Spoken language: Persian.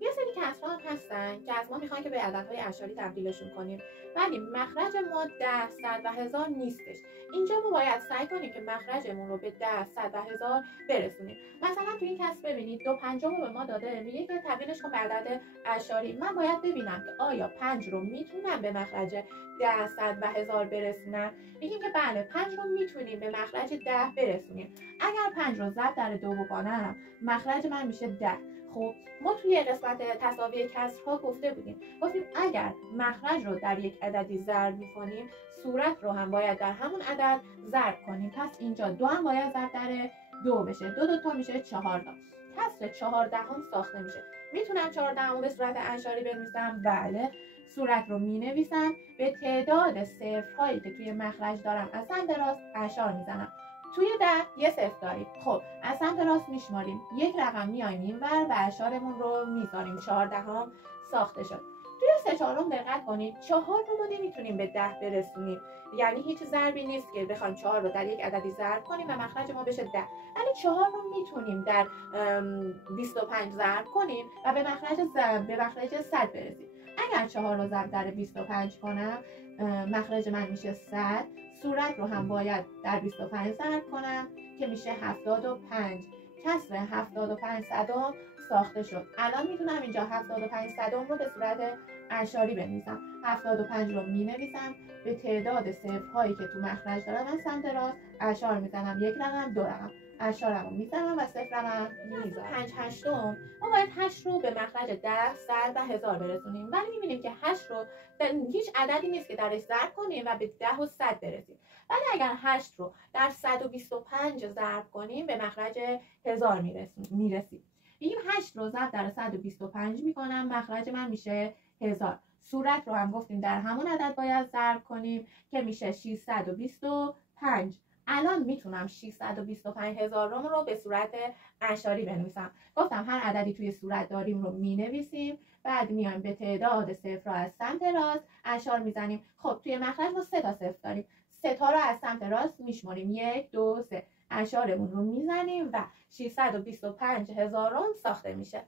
یه سری کسرها هم هستن که از ما میخوان که به عددهای اعشاری تبدیلشون کنیم، ولی مخرج ما 10 100 و 1000 نیستش. اینجا ما باید سعی کنیم که مخرجمون رو به 10 100 و 1000 برسونیم. مثلا تو این کسر ببینید 2 پنجم رو به ما داده، میگه که تبدیلش کن به عدد اعشاری. من باید ببینم که آیا 5 رو میتونم به مخرج 10 100 و 1000 برسونم. میگیم که بله 5 رو میتونیم به مخرج 10 برسونیم. اگر 5 رو ضرب در 2 بکنم مخرج من میشه 10. خب ما توی قسمت تساوی کسرها گفتیم اگر مخرج رو در یک عددی ضرب می‌کنیم صورت رو هم باید در همون عدد ضرب کنیم. پس اینجا 2 هم باید ضرب در 2 بشه. 2 تا میشه 14. کسر 14 ساخته میشه. میتونم 14 رو به صورت اعشاری بنویسم؟ بله. صورت رو مینویسم، به تعداد صفرهایی که توی مخرج دارم از سمت راست اعشار میزنم. توی 10 یه صفر داریم. خب از سمت راست میشماریم، یک رقم میایم اینور و اعشارمون رو میذاریم. 14 ساخته شد. توی 3/4 دقت کنید، 4 رو ما نمیتونیم به 10 برسونیم، یعنی هیچ ضربی نیست که بخوایم 4 رو در یک عددی ضرب کنیم و مخرج ما بشه 10. ولی 4 رو میتونیم در 25 ضرب کنیم و به مخرج 100 برسیم. اگر 4 رو ضرب در 25 کنم مخرج من میشه 100. صورت رو هم باید در 25 ضرب کنم که میشه 75. کسر 75 صدم ساخته شد. الان میتونم اینجا 75 صدم رو به صورت اعشاری بنویسم. 75 رو مینویسم، به تعداد صفرهایی که تو مخرج دارم از سمت راست اعشار میزنم. یک رقم، دو رقم، اعشارم رو میزنم و صفرم هم میذارم. 5 هشتم ما باید 8 رو به مخرج 10 100 و 1000 برسونیم، ولی میبینیم که 8 رو هیچ عددی نیست که درش ضرب کنیم و به 10 و 100 برسیم. ولی اگر 8 رو در 125 ضرب کنیم به مخرج 1000 میرسیم. میگیم 8 رو ضرب در 125 میکنم، مخرج من میشه 1000. صورت رو هم گفتیم در همون عدد باید ضرب کنیم که میشه 625. الان میتونم 625,000 رو به صورت اعشاری بنویسم. گفتم هر عددی توی صورت داریم رو مینویسیم، بعد میایم به تعداد صفرها از سمت راست اعشار میزنیم. خب توی مخرج ما 3 تا صفر داریم، 3 تا رو از سمت راست میشماریم، 1 2 3 اعشارمون رو میزنیم و 625,000 ساخته میشه.